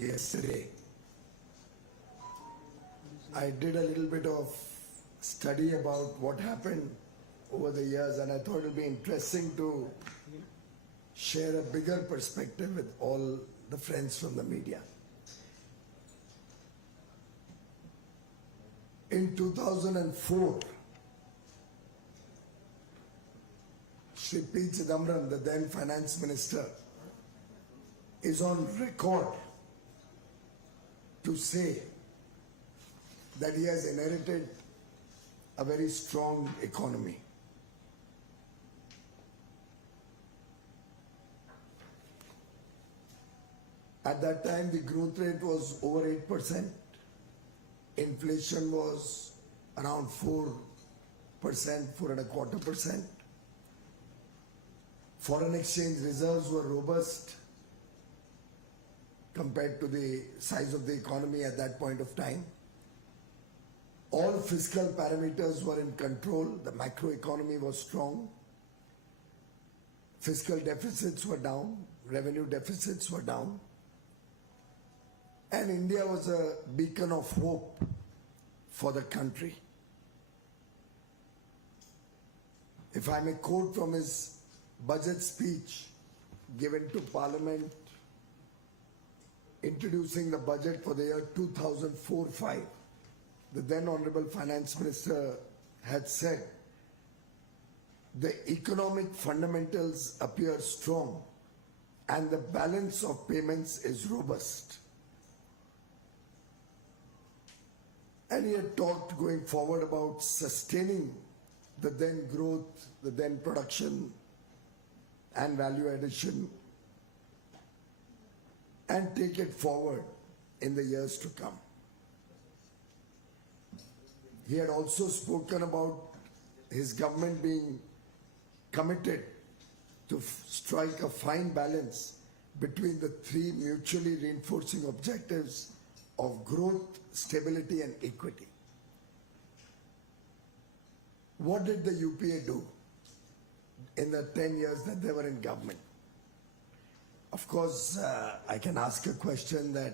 yesterday. I did a little bit of study about what happened over the years, and I thought it would be interesting to share a bigger perspective with all the friends from the media. In 2004, Shri P. Chidambaram, the then finance minister, is on record to say that he has inherited a very strong economy. At that time, the growth rate was over 8%. Inflation was around 4%, 4.25%. Foreign exchange reserves were robust compared to the size of the economy at that point of time. All fiscal parameters were in control. The macroeconomy was strong. Fiscal deficits were down. Revenue deficits were down. And India was a beacon of hope for the country. If I may quote from his budget speech given to Parliament introducing the budget for the year 2004-05, the then Honorable Finance Minister had said, the economic fundamentals appear strong and the balance of payments is robust. And he had talked going forward about sustaining the then growth, the then production and value addition, and take it forward in the years to come. He had also spoken about his government being committed to strike a fine balance between the three mutually reinforcing objectives of growth, stability and equity. What did the UPA do in the 10 years that they were in government? Of course, I can ask a question that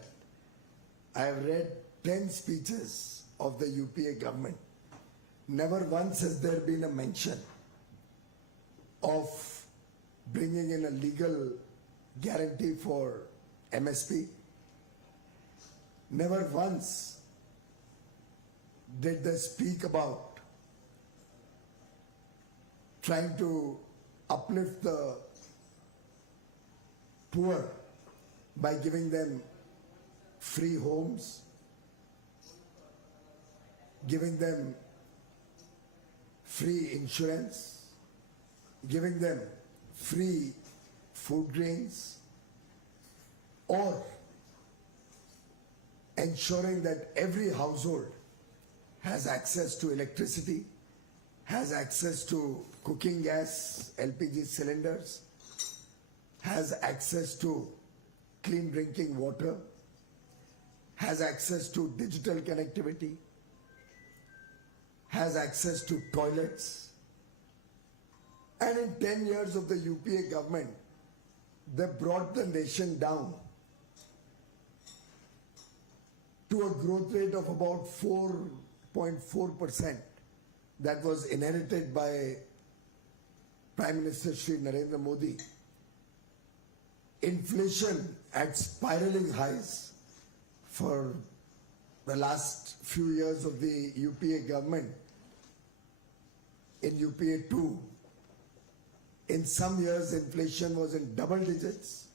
I have read 10 speeches of the UPA government. Never once has there been a mention of bringing in a legal guarantee for MSP. Never once did they speak about trying to uplift the poor by giving them free homes, giving them free insurance, giving them free food grains, or ensuring that every household has access to electricity, has access to cooking gas, LPG cylinders, has access to clean drinking water, has access to digital connectivity, has access to toilets. And in 10 years of the UPA government, they brought the nation down to a growth rate of about 4.4% that was inherited by Prime Minister Shri Narendra Modi. Inflation at spiraling highs for the last few years of the UPA government. In UPA 2, in some years inflation was in double digits.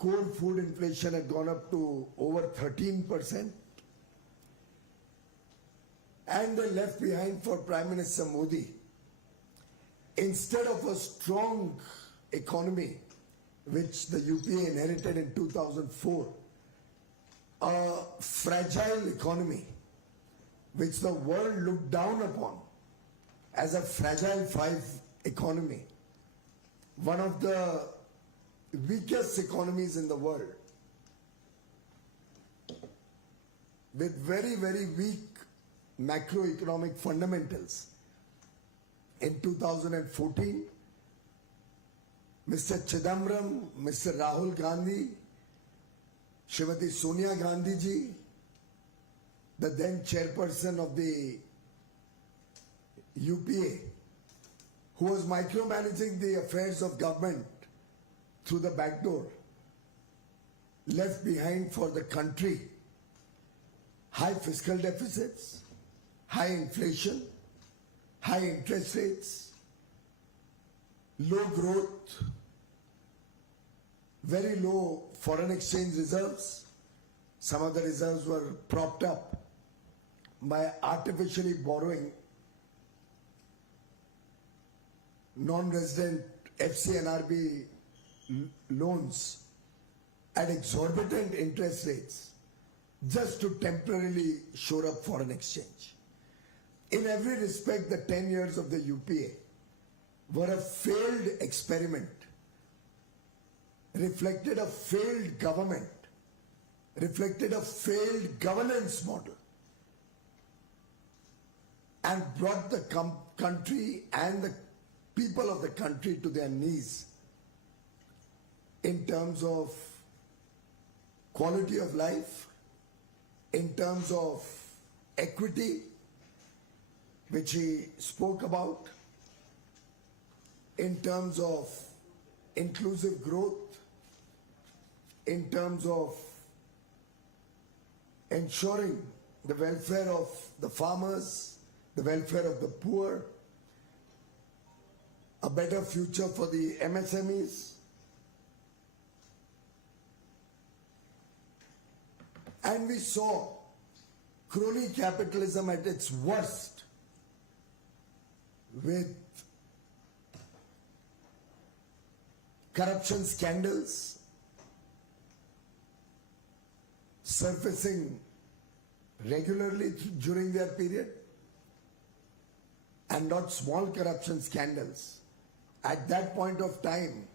Core food inflation had gone up to over 13%. And they left behind for Prime Minister Modi, instead of a strong economy, which the UPA inherited in 2004, a fragile economy, which the world looked down upon as a fragile five economy, one of the weakest economies in the world, with very, very weak macroeconomic fundamentals. In 2014, Mr. Chidambaram, Mr. Rahul Gandhi, Srimati Sonia Gandhi ji, the then chairperson of the UPA, who was micromanaging the affairs of government through the back door, left behind for the country high fiscal deficits, high inflation, high interest rates, low growth, very low foreign exchange reserves. Some of the reserves were propped up by artificially borrowing non-resident FCNRB loans at exorbitant interest rates just to temporarily shore up foreign exchange. In every respect, the 10 years of the UPA were a failed experiment, reflected a failed government, reflected a failed governance model, and brought the country and the people of the country to their knees in terms of quality of life, in terms of equity, which he spoke about, in terms of inclusive growth, in terms of ensuring the welfare of the farmers, the welfare of the poor, a better future for the MSMEs. And we saw crony capitalism at its worst, with corruption scandals surfacing regularly during their period, and not small corruption scandals. At that point of time,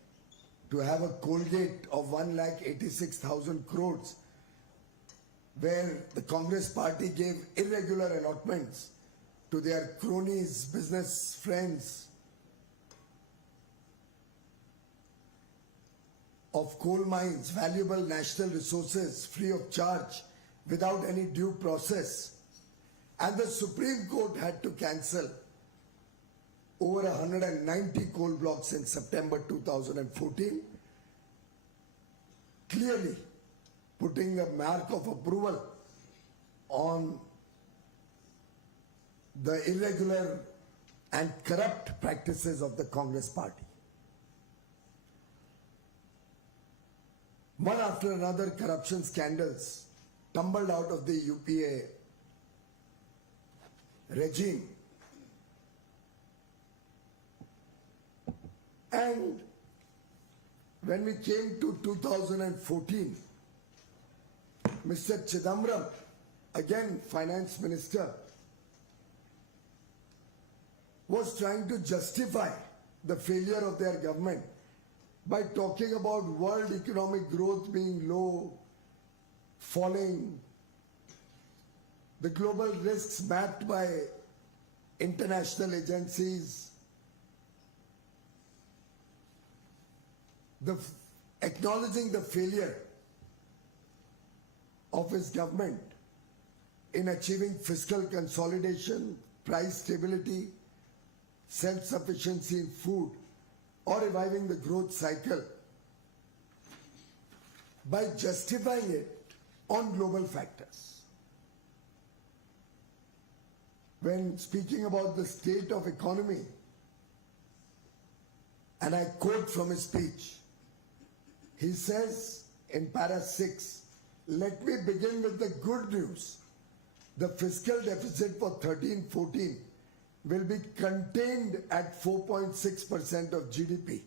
to have a Colgate of 1,86,000 crores, where the Congress party gave irregular allotments to their cronies, business friends, of coal mines, valuable national resources, free of charge, without any due process. And the Supreme Court had to cancel over 190 coal blocks in September 2014, clearly putting a mark of approval on the irregular and corrupt practices of the Congress party. One after another, corruption scandals tumbled out of the UPA regime. And when we came to 2014, Mr. Chidambaram, again finance minister, was trying to justify the failure of their government by talking about world economic growth being low, falling, the global risks mapped by international agencies, acknowledging the failure of his government in achieving fiscal consolidation, price stability, self-sufficiency in food, or reviving the growth cycle, by justifying it on global factors. When speaking about the state of economy, and I quote from his speech, he says in para 6, "Let me begin with the good news. The fiscal deficit for 13-14 will be contained at 4.6% of GDP.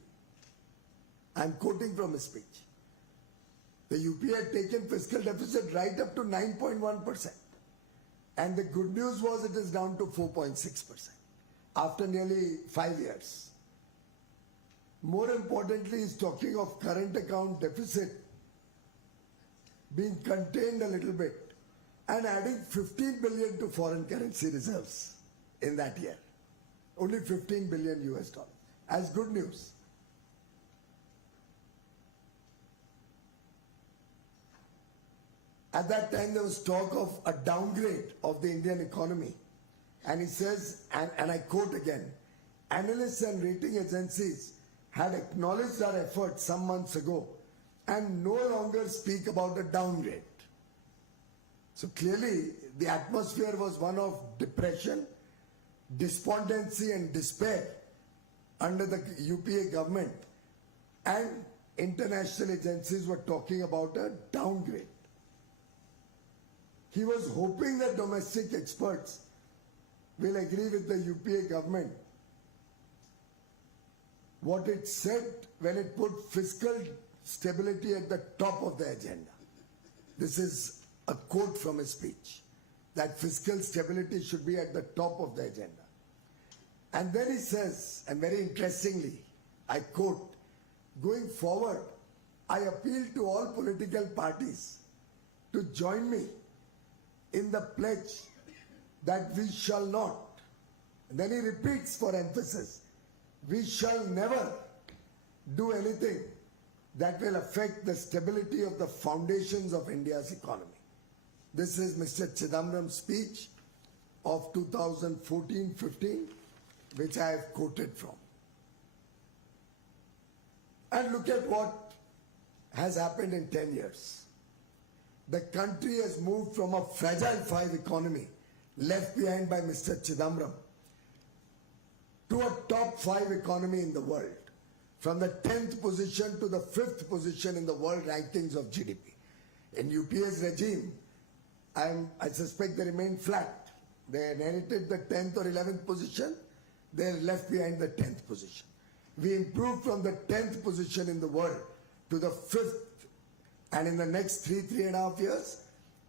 I'm quoting from his speech. The UPA had taken fiscal deficit right up to 9.1%. And the good news was it is down to 4.6% after nearly 5 years. More importantly, he's talking of current account deficit being contained a little bit and adding 15 billion to foreign currency reserves in that year. Only 15 billion US dollars as good news. At that time, there was talk of a downgrade of the Indian economy. And he says, and I quote again, analysts and rating agencies had acknowledged our efforts some months ago and no longer speak about a downgrade. So clearly, the atmosphere was one of depression, despondency and despair under the UPA government, and international agencies were talking about a downgrade. He was hoping that domestic experts will agree with the UPA government what it said when it put fiscal stability at the top of the agenda. This is a quote from his speech, that fiscal stability should be at the top of the agenda. And then he says, and very interestingly, I quote, going forward, I appeal to all political parties to join me in the pledge that we shall not, and then he repeats for emphasis, we shall never do anything that will affect the stability of the foundations of India's economy. This is Mr. Chidambaram's speech of 2014-15, which I have quoted from. And look at what has happened in 10 years. The country has moved from a fragile 5 economy left behind by Mr. Chidambaram to a top 5 economy in the world, from the 10th position to the 5th position in the world rankings of GDP. In UPA's regime, I suspect they remained flat. They inherited the 10th or 11th position, they're left behind the 10th position. We improved from the 10th position in the world to the 5th, and in the next 3.5 years,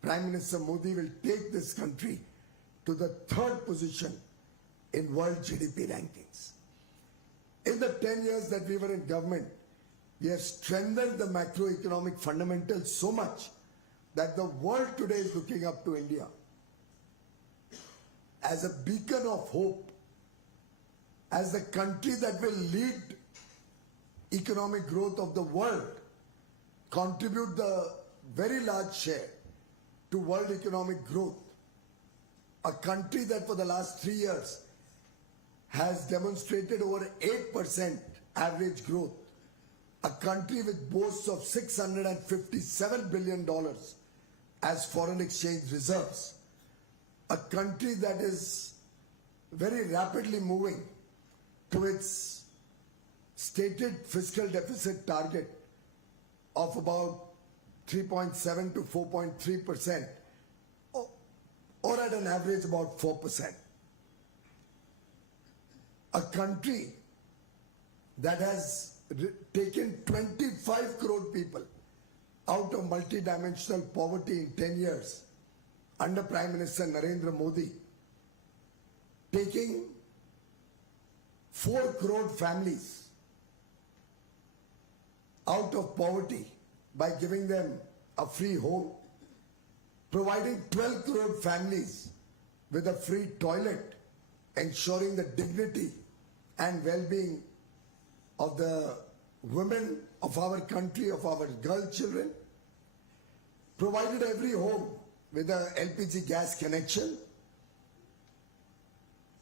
Prime Minister Modi will take this country to the 3rd position in world GDP rankings. In the 10 years that we were in government, we have strengthened the macroeconomic fundamentals so much that the world today is looking up to India as a beacon of hope, as the country that will lead economic growth of the world, contribute the very large share to world economic growth. A country that for the last 3 years has demonstrated over 8% average growth. A country which boasts of $657 billion as foreign exchange reserves. A country that is very rapidly moving to its stated fiscal deficit target of about 3.7 to 4.3%, or at an average about 4%. A country that has taken 25 crore people out of multidimensional poverty in 10 years under Prime Minister Narendra Modi, taking 4 crore families out of poverty by giving them a free home, providing 12 crore families with a free toilet, ensuring the dignity and well-being of the women of our country, of our girl children, provided every home with a LPG gas connection,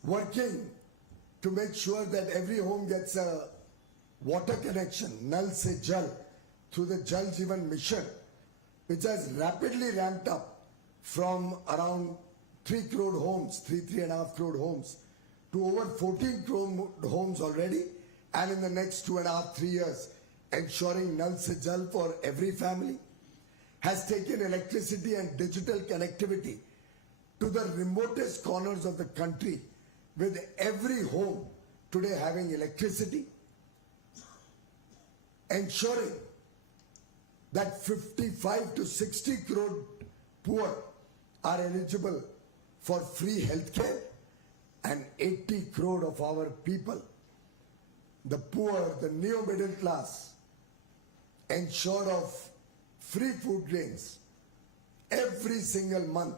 working to make sure that every home gets a water connection, Nal Se Jal, through the Jal Jeevan mission, which has rapidly ramped up from around 3 crore homes, 3.5 crore homes, to over 14 crore homes already, and in the next 2.5-3 years, ensuring Nal Se Jal for every family, has taken electricity and digital connectivity to the remotest corners of the country, with every home today having electricity, ensuring that 55 to 60 crore poor are eligible for free health care, and 80 crore of our people, the poor, the neo-middle class, ensured of free food grains every single month,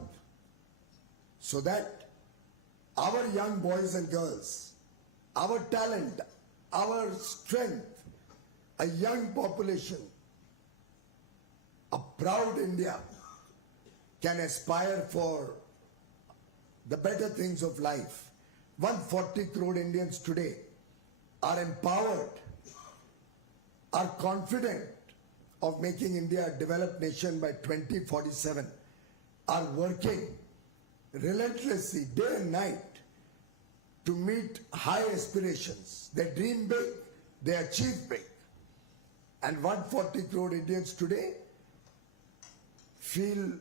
so that our young boys and girls, our talent, our strength, a young population, a proud India can aspire for the better things of life. 140 crore Indians today are empowered, are confident of making India a developed nation by 2047, are working relentlessly day and night to meet high aspirations. They dream big, they achieve big. And 140 crore Indians today feel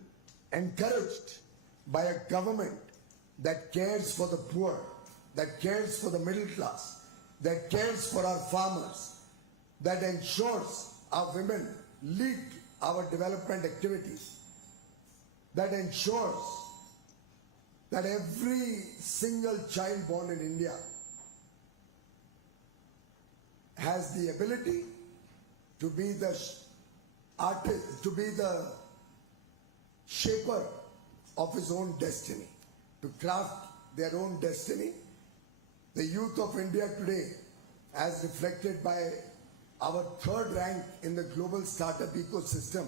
encouraged by a government that cares for the poor, that cares for the middle class, that cares for our farmers, that ensures our women lead our development activities, that ensures that every single child born in India has the ability to be the artist, to be the shaper of his own destiny, to craft their own destiny. The youth of India today, as reflected by our third rank in the global startup ecosystem,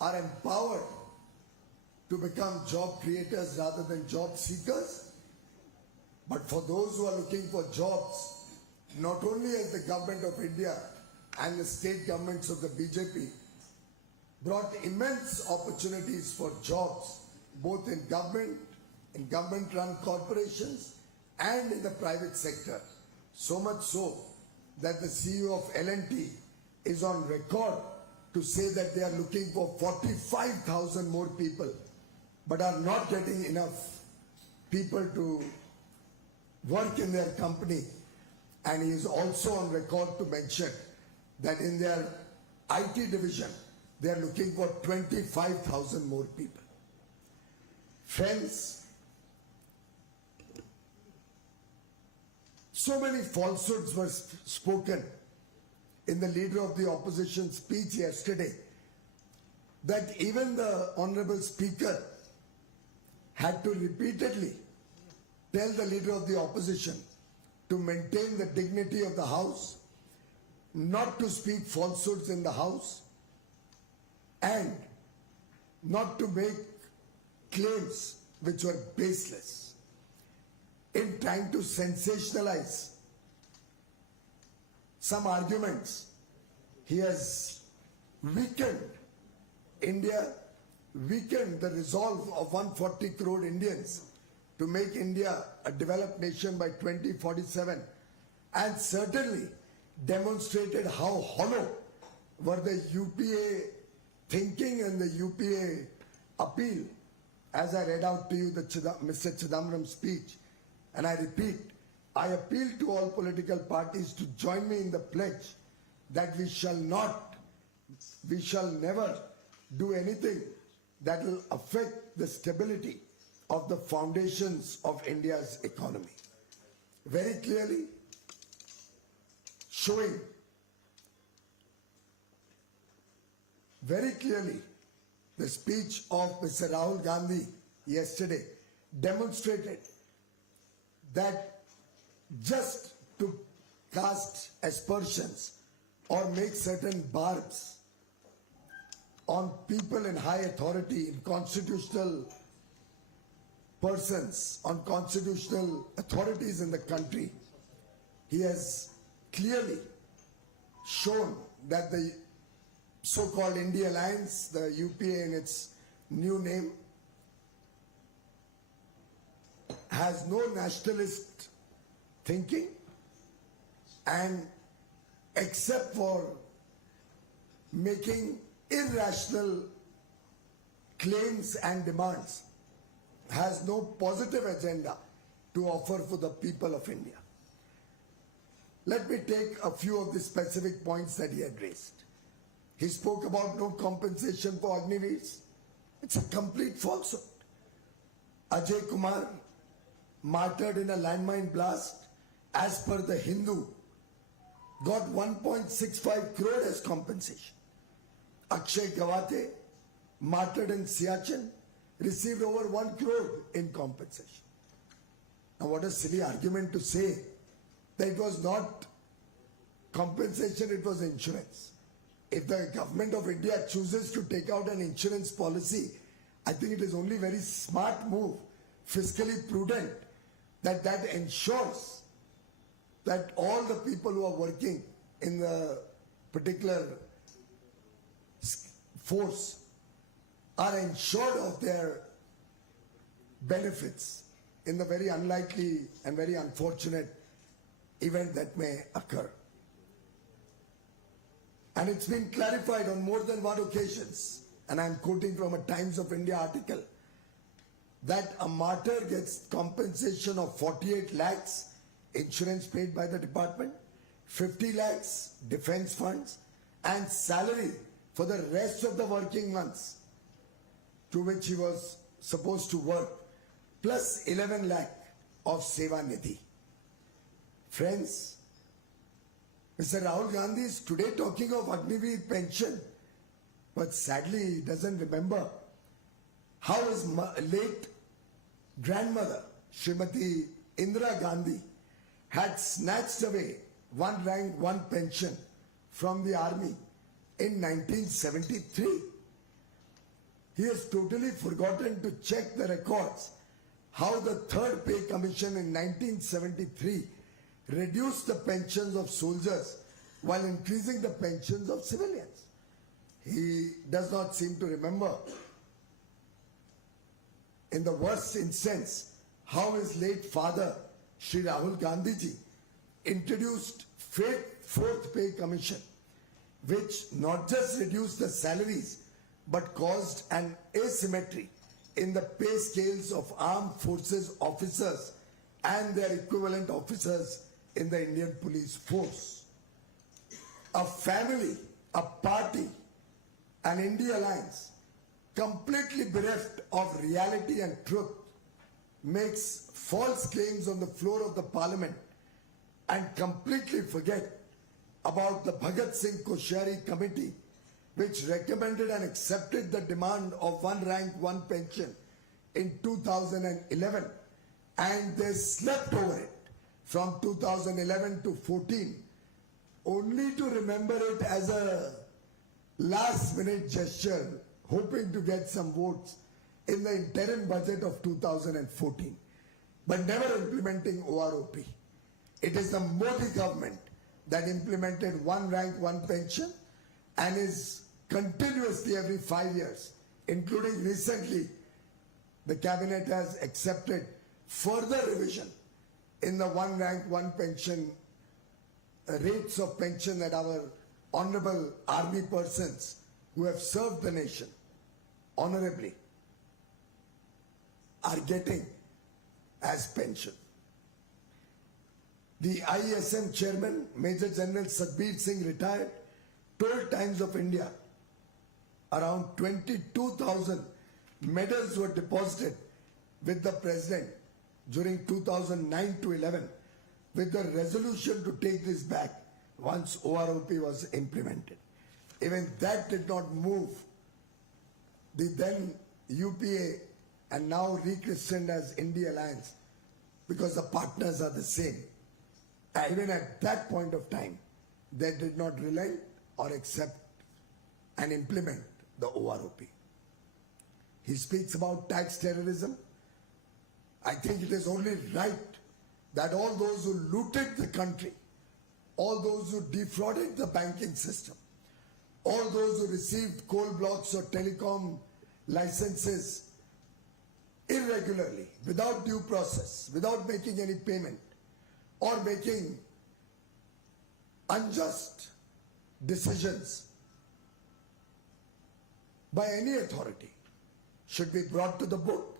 are empowered to become job creators rather than job seekers. But for those who are looking for jobs, not only has the government of India and the state governments of the BJP brought immense opportunities for jobs, both in government-run corporations and in the private sector. So much so that the CEO of L&T is on record to say that they are looking for 45,000 more people, but are not getting enough people to work in their company. And he is also on record to mention that in their IT division, they are looking for 25,000 more people. Friends, so many falsehoods were spoken in the leader of the opposition speech yesterday that even the Honorable Speaker had to repeatedly tell the leader of the opposition to maintain the dignity of the House, not to speak falsehoods in the House, and not to make claims which were baseless. In trying to sensationalize some arguments, he has weakened India, weakened the resolve of 140 crore Indians to make India a developed nation by 2047, and certainly demonstrated how hollow were the UPA thinking and the UPA appeal, as I read out to you the Mr. Chidambaram's speech. And I repeat, I appeal to all political parties to join me in the pledge that we shall never do anything that will affect the stability of the foundations of India's economy. Very clearly showing, the speech of Mr. Rahul Gandhi yesterday demonstrated that just to cast aspersions or make certain barbs on people in high authority, in constitutional persons, on constitutional authorities in the country, he has clearly shown that the so-called India Alliance, the UPA in its new name, has no nationalist thinking, and except for making irrational claims and demands, has no positive agenda to offer for the people of India. Let me take a few of the specific points that he had raised. He spoke about no compensation for Agniveers. It's a complete falsehood. Ajay Kumar, martyred in a landmine blast, as per the Hindu, got 1.65 crore as compensation. Akshay Gawate, martyred in Siachen, received over 1 crore in compensation. Now what a silly argument to say that it was not compensation, it was insurance. If the government of India chooses to take out an insurance policy, I think it is only very smart move, fiscally prudent, that ensures that all the people who are working in the particular force are ensured of their benefits in the very unlikely and very unfortunate event that may occur. And it's been clarified on more than one occasions, and I'm quoting from a Times of India article, that a martyr gets compensation of 48 lakhs, insurance paid by the department, 50 lakhs, defense funds, and salary for the rest of the working months to which he was supposed to work, plus 11 lakh of Seva Nidhi. Friends, Mr. Rahul Gandhi is today talking of Agniveer pension, but sadly he doesn't remember how his late grandmother, Srimati Indira Gandhi, had snatched away one rank, one pension from the army in 1973. He has totally forgotten to check the records how the Third Pay Commission in 1973 reduced the pensions of soldiers while increasing the pensions of civilians. He does not seem to remember, in the worst instance, how his late father, Shri Rahul Gandhi ji, introduced Fourth Pay Commission, which not just reduced the salaries but caused an asymmetry in the pay scales of armed forces officers and their equivalent officers in the Indian police force. A family, a party, an India alliance completely bereft of reality and truth makes false claims on the floor of the parliament and completely forget about the Bhagat Singh Koshyari committee, which recommended and accepted the demand of one rank, one pension in 2011, and they slept over it from 2011 to 14, only to remember it as a last-minute gesture, hoping to get some votes in the interim budget of 2014, but never implementing OROP. It is the Modi government that implemented one rank, one pension, and is continuously every 5 years, including recently, the cabinet has accepted further revision in the one rank, one pension rates of pension that our honorable army persons who have served the nation honorably are getting as pension. The ISM chairman, Major General Satbir Singh, retired, told Times of India around 22,000 medals were deposited with the president during 2009 to 11 with the resolution to take this back once OROP was implemented. Even that did not move the then UPA and now rechristened as India Alliance, because the partners are the same. And even at that point of time, they did not relent or accept and implement the OROP. He speaks about tax terrorism. I think it is only right that all those who looted the country, all those who defrauded the banking system, all those who received coal blocks or telecom licenses irregularly, without due process, without making any payment, or making unjust decisions by any authority, should be brought to the book.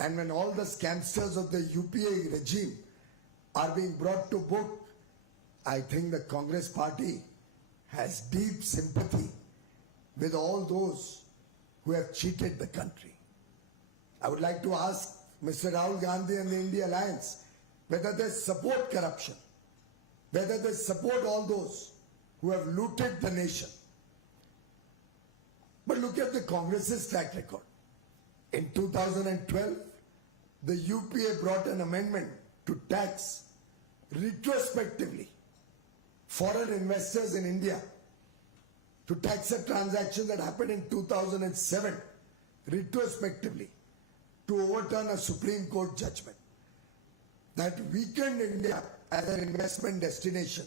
And when all the scamsters of the UPA regime are being brought to book, I think the Congress party has deep sympathy with all those who have cheated the country. I would like to ask Mr. Rahul Gandhi and the India Alliance whether they support corruption, whether they support all those who have looted the nation. But look at the Congress's track record. In 2012, the UPA brought an amendment to tax retrospectively foreign investors in India, to tax a transaction that happened in 2007 retrospectively to overturn a Supreme Court judgment that weakened India as an investment destination,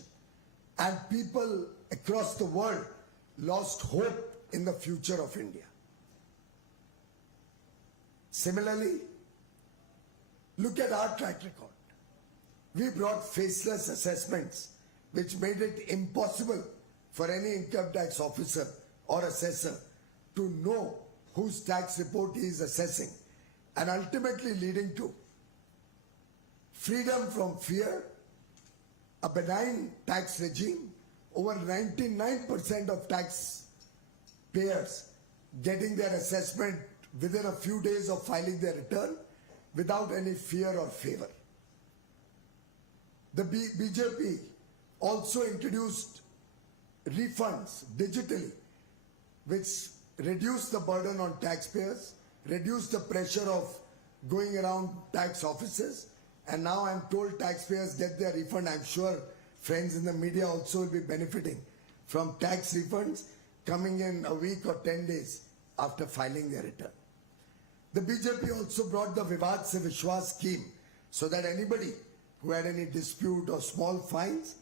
and people across the world lost hope in the future of India. Similarly, look at our track record. We brought faceless assessments which made it impossible for any income tax officer or assessor to know whose tax report he is assessing, and ultimately leading to freedom from fear, a benign tax regime, over 99% of tax payers getting their assessment within a few days of filing their return without any fear or favor. The BJP also introduced refunds digitally, which reduced the burden on taxpayers, reduced the pressure of going around tax offices, and now I'm told taxpayers get their refund. I'm sure friends in the media also will be benefiting from tax refunds coming in a week or 10 days after filing their return. The BJP also brought the Vivad Se Vishwas scheme so that anybody who had any dispute or small fines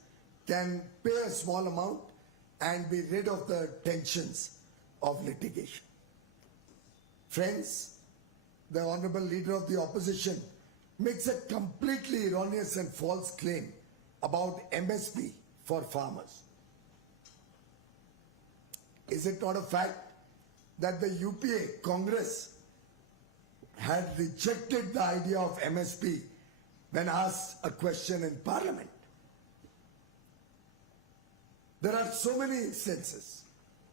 can pay a small amount and be rid of the tensions of litigation. Friends, the Honorable Leader of the Opposition makes a completely erroneous and false claim about MSP for farmers. Is it not a fact that the UPA Congress had rejected the idea of MSP when asked a question in Parliament? There are so many instances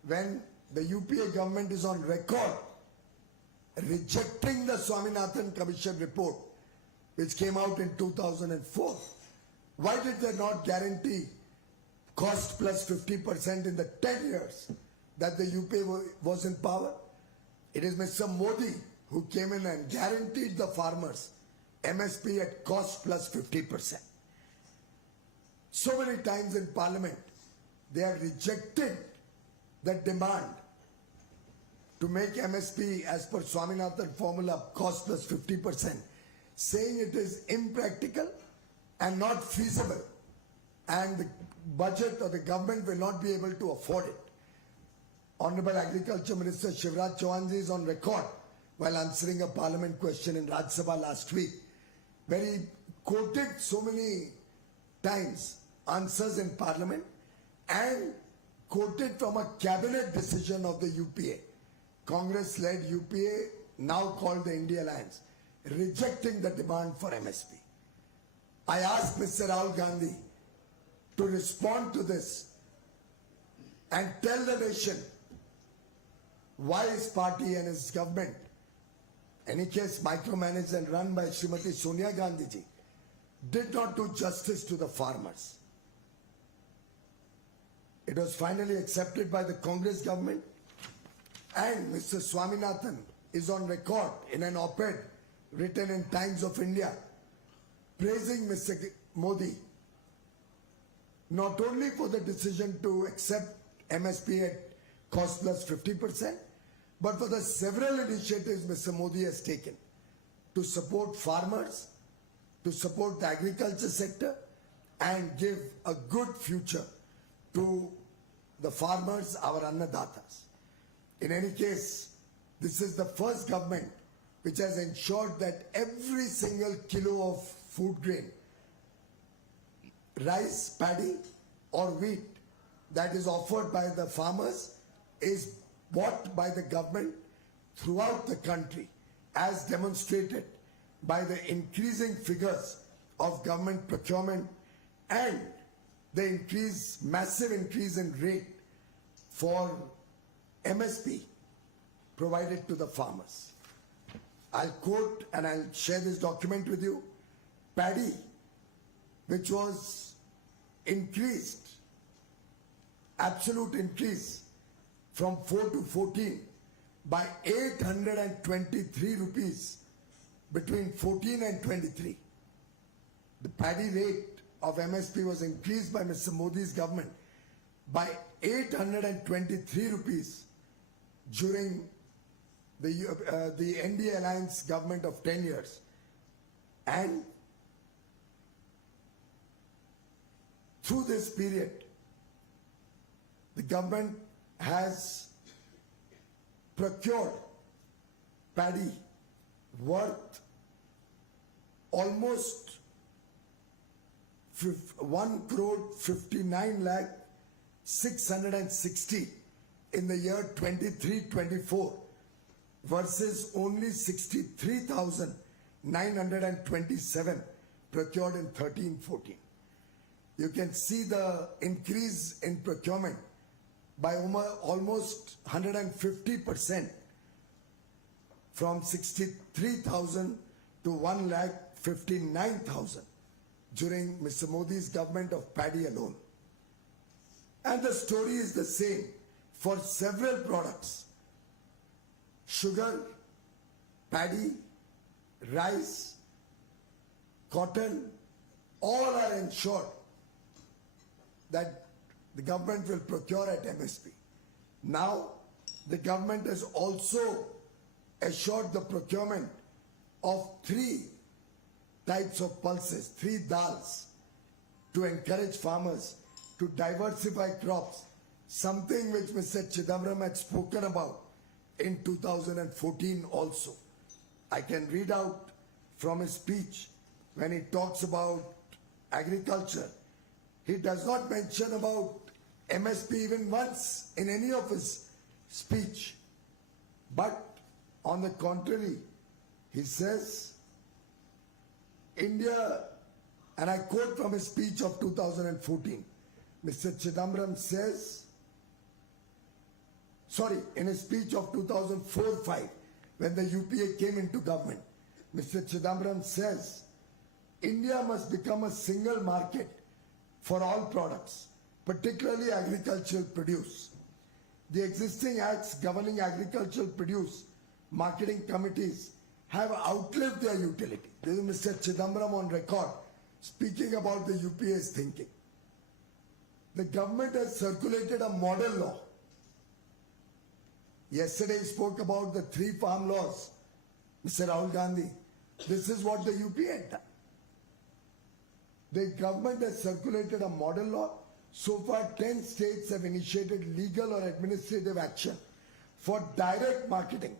when the UPA government is on record rejecting the Swaminathan Commission report which came out in 2004. Why did they not guarantee cost plus 50% in the 10 years that the UPA was in power? It is Mr. Modi who came in and guaranteed the farmers MSP at cost plus 50%. So many times in Parliament, they have rejected the demand to make MSP as per Swaminathan formula cost plus 50%, saying it is impractical and not feasible, and the budget or the government will not be able to afford it. Honorable Agriculture Minister Shivraj Chauhan is on record while answering a Parliament question in Rajya Sabha last week, where he quoted so many times answers in Parliament and quoted from a cabinet decision of the UPA, Congress-led UPA, now called the India Alliance, rejecting the demand for MSP. I asked Mr. Rahul Gandhi to respond to this and tell the nation why his party and his government, any case micromanaged and run by Srimati Sonia Gandhi ji, did not do justice to the farmers. It was finally accepted by the Congress government, and Mr. Swaminathan is on record in an op-ed written in Times of India praising Mr. Modi not only for the decision to accept MSP at cost plus 50%, but for the several initiatives Mr. Modi has taken to support farmers, to support the agriculture sector, and give a good future to the farmers, our annadatas. In any case, this is the first government which has ensured that every single kilo of food grain, rice, paddy or wheat that is offered by the farmers is bought by the government throughout the country, as demonstrated by the increasing figures of government procurement and the massive increase in rate for MSP provided to the farmers. I'll quote and I'll share this document with you. Paddy, which was increased, absolute increase from 4 to 14 by 823 rupees between 14 and 23. The paddy rate of MSP was increased by Mr. Modi's government by 823 rupees during the NDA alliance government of 10 years. And through this period, the government has procured paddy worth almost 1 crore 59 lakh 660 in the year 23-24 versus only 63,927 procured in 13-14. You can see the increase in procurement by almost 150% from 63,000 to 1,59,000 during Mr. Modi's government of paddy alone. And the story is the same for several products: sugar, paddy, rice, cotton, all are ensured that the government will procure at MSP. Now, the government has also assured the procurement of 3 types of pulses, 3 dals, to encourage farmers to diversify crops, something which Mr. Chidambaram had spoken about in 2014 also. I can read out from his speech when he talks about agriculture. He does not mention about MSP even once in any of his speech. But on the contrary, he says, India, and I quote from his speech of 2014, Mr. Chidambaram says, in his speech of 2004-5, when the UPA came into government, Mr. Chidambaram says, India must become a single market for all products, particularly agricultural produce. The existing acts governing agricultural produce marketing committees have outlived their utility. This is Mr. Chidambaram on record speaking about the UPA's thinking. The government has circulated a model law. Yesterday he spoke about the 3 farm laws. Mr. Rahul Gandhi, this is what the UPA had done. The government has circulated a model law. So far, 10 states have initiated legal or administrative action for direct marketing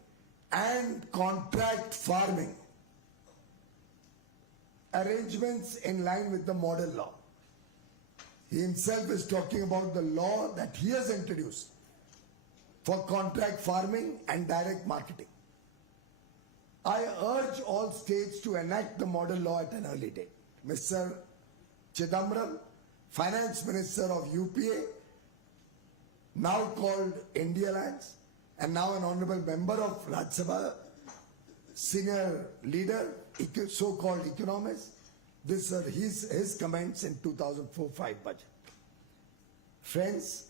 and contract farming arrangements in line with the model law. He himself is talking about the law that he has introduced for contract farming and direct marketing. I urge all states to enact the model law at an early date. Mr. Chidambaram, Finance Minister of UPA, now called India Alliance, and now an honorable member of Rajya Sabha, senior leader, so-called economist. These are his comments in 2004-5 budget. Friends,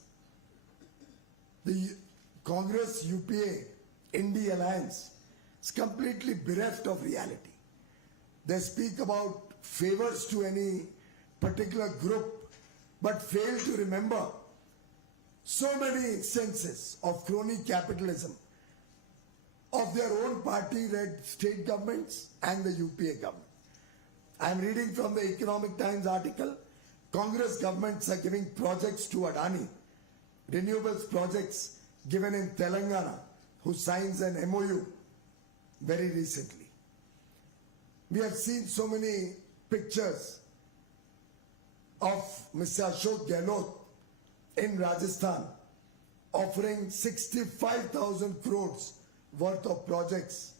the Congress UPA India Alliance is completely bereft of reality. They speak about favors to any particular group, but fail to remember so many instances of crony capitalism of their own party-led state governments and the UPA government. I am reading from the Economic Times article. Congress governments are giving projects to Adani, renewables projects given in Telangana, who signs an MOU very recently. We have seen so many pictures of Mr. Ashok Gehlot in Rajasthan offering 65,000 crores worth of projects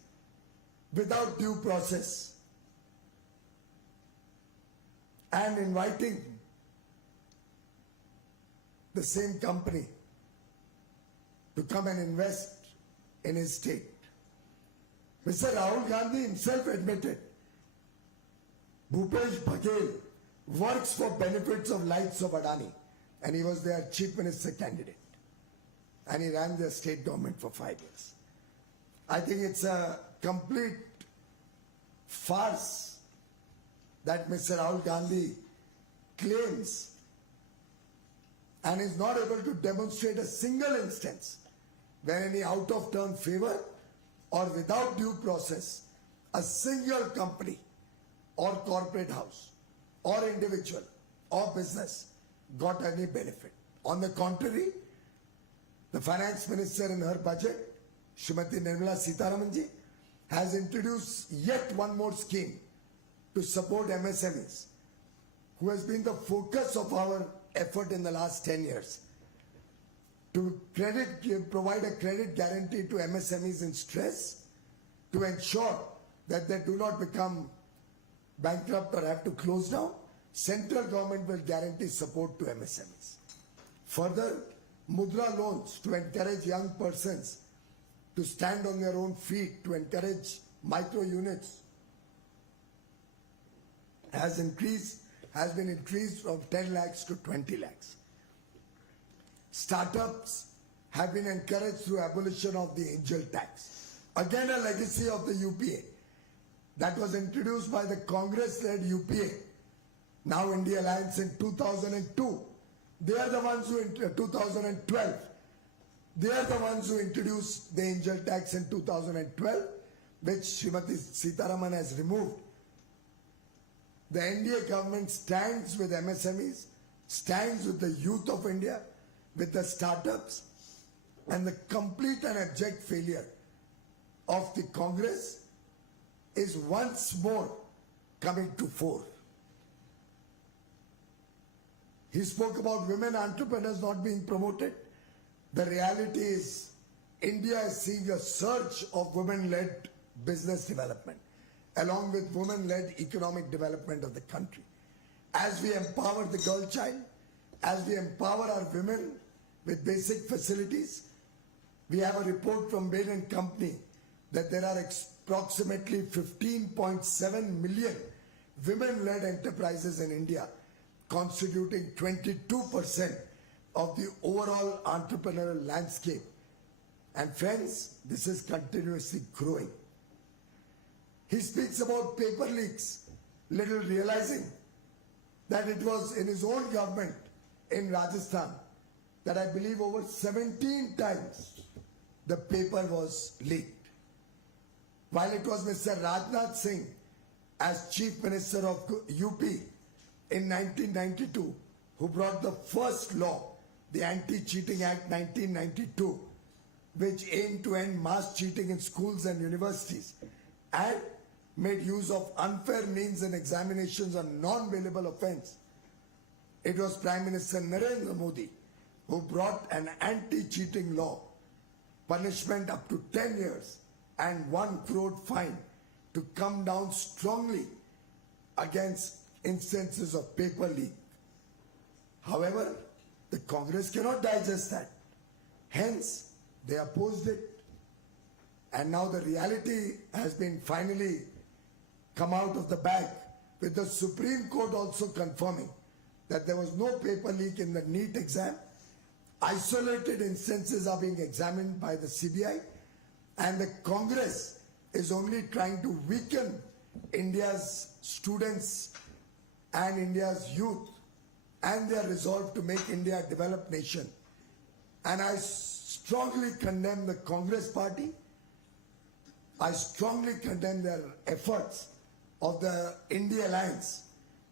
without due process and inviting the same company to come and invest in his state. Mr. Rahul Gandhi himself admitted Bhupesh Baghel works for benefits of likes of Adani, and he was their chief minister candidate, and he ran their state government for 5 years. I think it's a complete farce that Mr. Rahul Gandhi claims and is not able to demonstrate a single instance where any out-of-turn favor or without due process, a single company or corporate house or individual or business got any benefit. On the contrary, the finance minister in her budget, Srimati Nirmala Sitharamanji, has introduced yet one more scheme to support MSMEs, who has been the focus of our effort in the last 10 years, to provide a credit guarantee to MSMEs in stress, to ensure that they do not become bankrupt or have to close down. Central government will guarantee support to MSMEs. Further, Mudra loans to encourage young persons to stand on their own feet, to encourage micro units, has been increased from 10 lakhs to 20 lakhs. Startups have been encouraged through abolition of the angel tax. Again, a legacy of the UPA that was introduced by the Congress-led UPA, now India Alliance, in 2002. They are the ones who, 2012, they are the ones who introduced the angel tax in 2012, which Srimati Sitharaman has removed. The NDA government stands with MSMEs, stands with the youth of India, with the startups, and the complete and abject failure of the Congress is once more coming to fore. He spoke about women entrepreneurs not being promoted. The reality is India is seeing a surge of women-led business development, along with women-led economic development of the country. As we empower the girl child, as we empower our women with basic facilities, we have a report from Bain & Company that there are approximately 15.7 million women-led enterprises in India, constituting 22% of the overall entrepreneurial landscape. And friends, this is continuously growing. He speaks about paper leaks, little realizing that it was in his own government in Rajasthan that I believe over 17 times the paper was leaked. While it was Mr. Rajnath Singh as Chief Minister of UP in 1992 who brought the first law, the Anti-Cheating Act 1992, which aimed to end mass cheating in schools and universities and made use of unfair means in examinations on non-bailable offence. It was Prime Minister Narendra Modi who brought an anti-cheating law, punishment up to 10 years and 1 crore fine, to come down strongly against instances of paper leak. However, the Congress cannot digest that. Hence, they opposed it. And now the reality has been finally come out of the bag, with the Supreme Court also confirming that there was no paper leak in the NEET exam. Isolated instances are being examined by the CBI, and the Congress is only trying to weaken India's students and India's youth and their resolve to make India a developed nation. And I strongly condemn the Congress party. I strongly condemn their efforts of the India Alliance,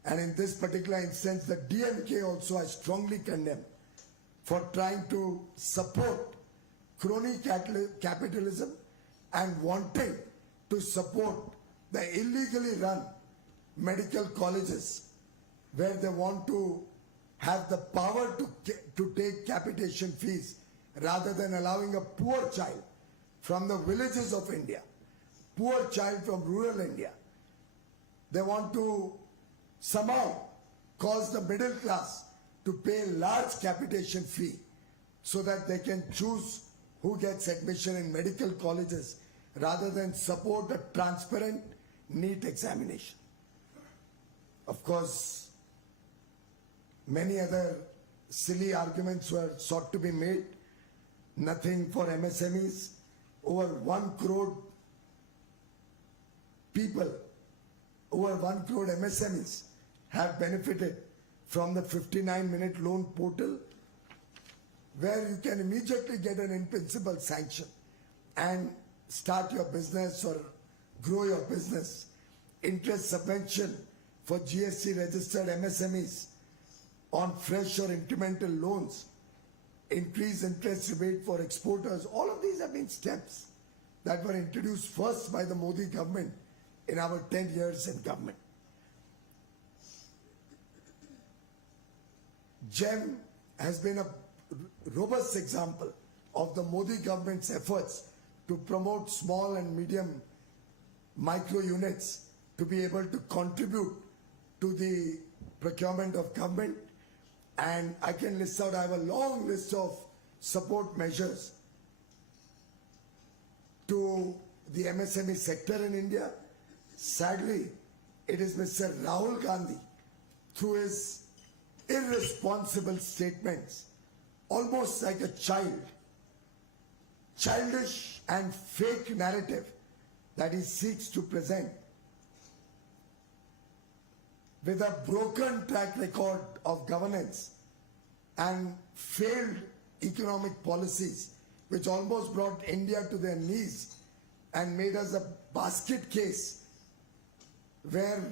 and in this particular instance the DMK also I strongly condemn, for trying to support crony capitalism and wanting to support the illegally run medical colleges where they want to have the power to take capitation fees rather than allowing a poor child from the villages of India, poor child from rural India. They want to somehow cause the middle class to pay large capitation fee so that they can choose who gets admission in medical colleges rather than support a transparent NEET examination. Of course, many other silly arguments were sought to be made. Nothing for MSMEs. Over 1 crore people, over 1 crore MSMEs have benefited from the 59-minute loan portal, where you can immediately get an in-principle sanction and start your business or grow your business, interest subvention for GST registered MSMEs on fresh or incremental loans, increased interest rebate for exporters, all of these have been steps that were introduced first by the Modi government in our 10 years in government. GEM has been a robust example of the Modi government's efforts to promote small and medium micro units to be able to contribute to the procurement of government. And I can list out, I have a long list of support measures to the MSME sector in India. Sadly, it is Mr. Rahul Gandhi, through his irresponsible statements, almost like a child, childish and fake narrative that he seeks to present, with a broken track record of governance and failed economic policies, which almost brought India to their knees and made us a basket case where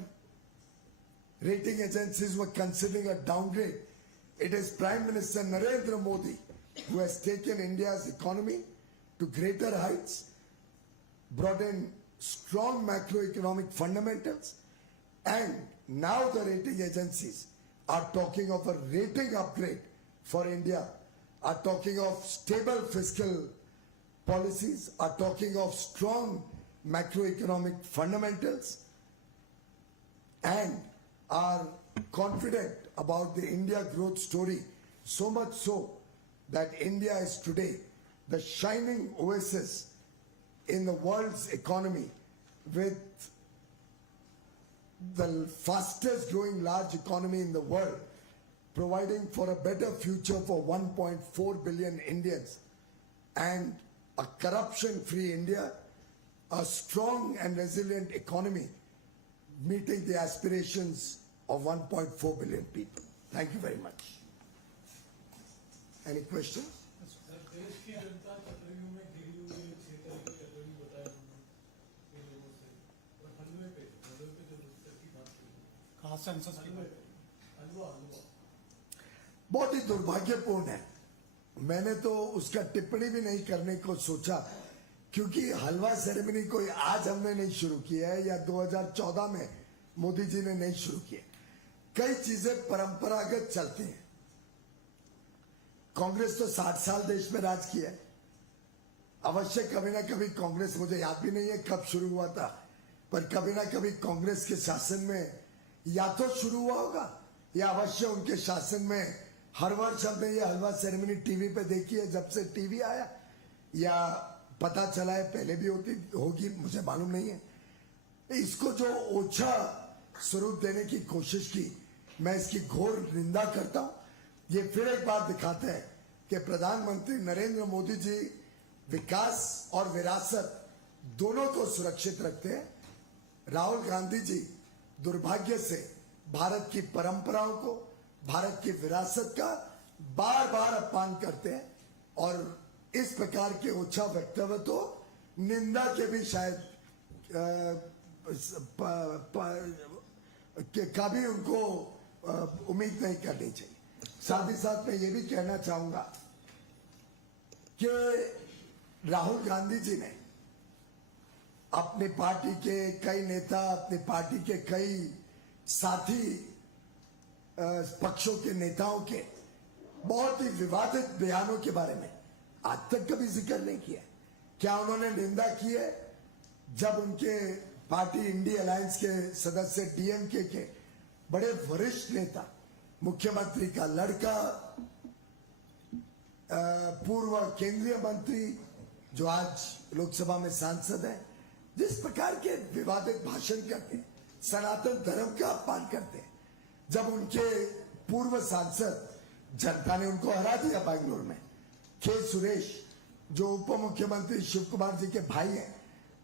rating agencies were considering a downgrade. It is Prime Minister Narendra Modi who has taken India's economy to greater heights, brought in strong macroeconomic fundamentals, and now the rating agencies are talking of a rating upgrade for India, are talking of stable fiscal policies, are talking of strong macroeconomic fundamentals, and are confident about the India growth story, so much so that India is today the shining oasis in the world's economy, with the fastest growing large economy in the world, providing for a better future for 1.4 billion Indians, and a corruption-free India, a strong and resilient economy, meeting the aspirations of 1.4 billion people. Thank you very much. Any questions? देश की जनता कतरियों में घिरी हुई है, 6 तरह की कतरी बताया उन्होंने इन लोगों से, और हलवे पे जो रोस्टर की बात की, कहाँ सेंसस की बात? हलवा बहुत ही दुर्भाग्यपूर्ण है। मैंने तो उसका टिप्पणी भी नहीं करने को सोचा, क्योंकि हलवा सेरेमनी कोई आज हमने नहीं शुरू किया है या 2014 में मोदी जी ने नहीं शुरू किया। कई चीजें परंपरागत चलती हैं। कांग्रेस तो 60 साल देश में राज किया है। अवश्य कभी ना कभी कांग्रेस, मुझे याद भी नहीं है कब शुरू हुआ था, पर कभी ना कभी कांग्रेस के शासन में या तो शुरू हुआ होगा या अवश्य उनके शासन में हर वर्ष हमने ये हलवा सेरेमनी टीवी पे देखी है, जब से टीवी आया, या पता चला है पहले भी होगी, मुझे मालूम नहीं है। इसको जो ओछा स्वरूप देने की कोशिश की, मैं इसकी घोर निंदा करता हूं। ये फिर एक बात दिखाते हैं कि प्रधानमंत्री नरेंद्र मोदी जी विकास और विरासत दोनों को सुरक्षित रखते हैं। राहुल गांधी जी दुर्भाग्य से भारत की परंपराओं को, भारत की विरासत का बार बार अपमान करते हैं, और इस प्रकार के ओछा वक्तव्य तो निंदा के भी शायद कभी उनको उम्मीद नहीं करनी चाहिए। साथ ही साथ मैं ये भी कहना चाहूंगा कि राहुल गांधी जी ने अपनी पार्टी के कई नेता, अपनी पार्टी के कई साथी पक्षों के नेताओं के बहुत ही विवादित बयानों के बारे में आज तक कभी जिक्र नहीं किया। क्या उन्होंने निंदा की है जब उनके पार्टी इंडी अलायंस के सदस्य डीएमके के बड़े वरिष्ठ नेता, मुख्यमंत्री का लड़का, पूर्व केंद्रीय मंत्री जो आज लोकसभा में सांसद हैं, जिस प्रकार के विवादित भाषण करते हैं, सनातन धर्म का अपमान करते हैं, जब उनके पूर्व सांसद, जनता ने उनको हरा दिया बैंगलोर में, के सुरेश जो उप मुख्यमंत्री शिव कुमार जी के भाई हैं,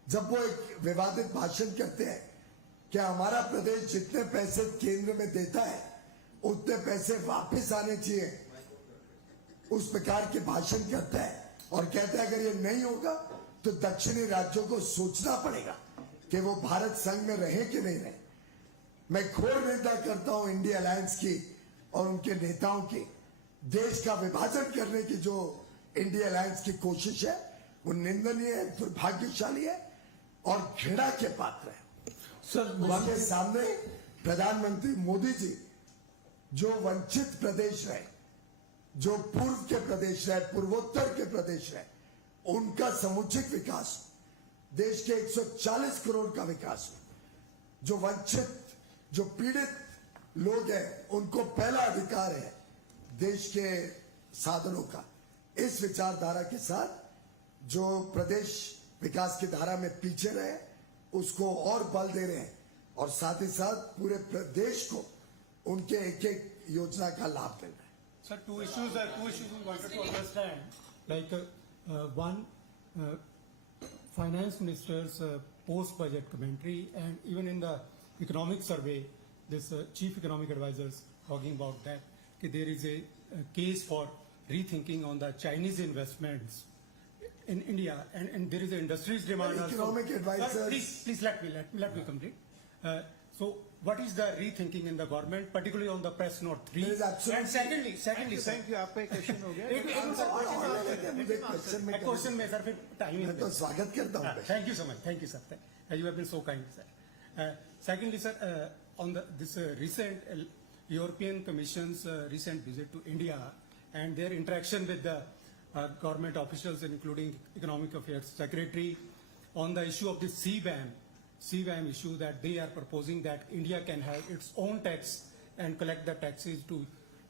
जब वो एक विवादित भाषण करते हैं कि हमारा प्रदेश जितने पैसे केंद्र में देता है उतने पैसे वापस आने चाहिए, उस प्रकार के भाषण करता है और कहता है अगर ये नहीं होगा तो दक्षिणी राज्यों को सोचना पड़ेगा कि वो भारत संघ में रहे कि नहीं रहे। मैं घोर निंदा करता हूं इंडिया अलायंस की और उनके नेताओं की। देश का विभाजन करने की जो इंडिया अलायंस की कोशिश है वो निंदनीय है, दुर्भाग्यशाली है और घृणा के पात्र है। सर उसके सामने प्रधानमंत्री मोदी जी जो वंचित प्रदेश रहे, जो पूर्व के प्रदेश रहे, पूर्वोत्तर के प्रदेश रहे, उनका समुचित विकास, देश के 140 करोड़ का विकास, जो वंचित, जो पीड़ित लोग हैं उनको पहला अधिकार है देश के साधनों का। इस विचारधारा के साथ जो प्रदेश विकास की धारा में पीछे रहे उसको और बल दे रहे हैं और साथ ही साथ पूरे प्रदेश को उनके एक एक योजना का लाभ मिल रहा है। Sir, two issues we wanted to understand. Like one, finance minister's post-budget commentary, and even in the economic survey, this chief economic advisors talking about that there is a case for rethinking on the Chinese investments in India, and there is an industry's demand. Well, economic advisors. Sir, please let me complete. So, what is the rethinking in the government, particularly on the press note 3? There is absolutely. And secondly, sir. Thank you. आपका एक question हो गया. मुझे question में sir फिर time ही मैं तो स्वागत करता हूँ। Thank you so much. Thank you, sir. You have been so kind, sir. Secondly, sir, on this recent European Commission's recent visit to India and their interaction with the government officials, including Economic Affairs Secretary, on the issue of the CBAM issue, that they are proposing that India can have its own tax and collect the taxes to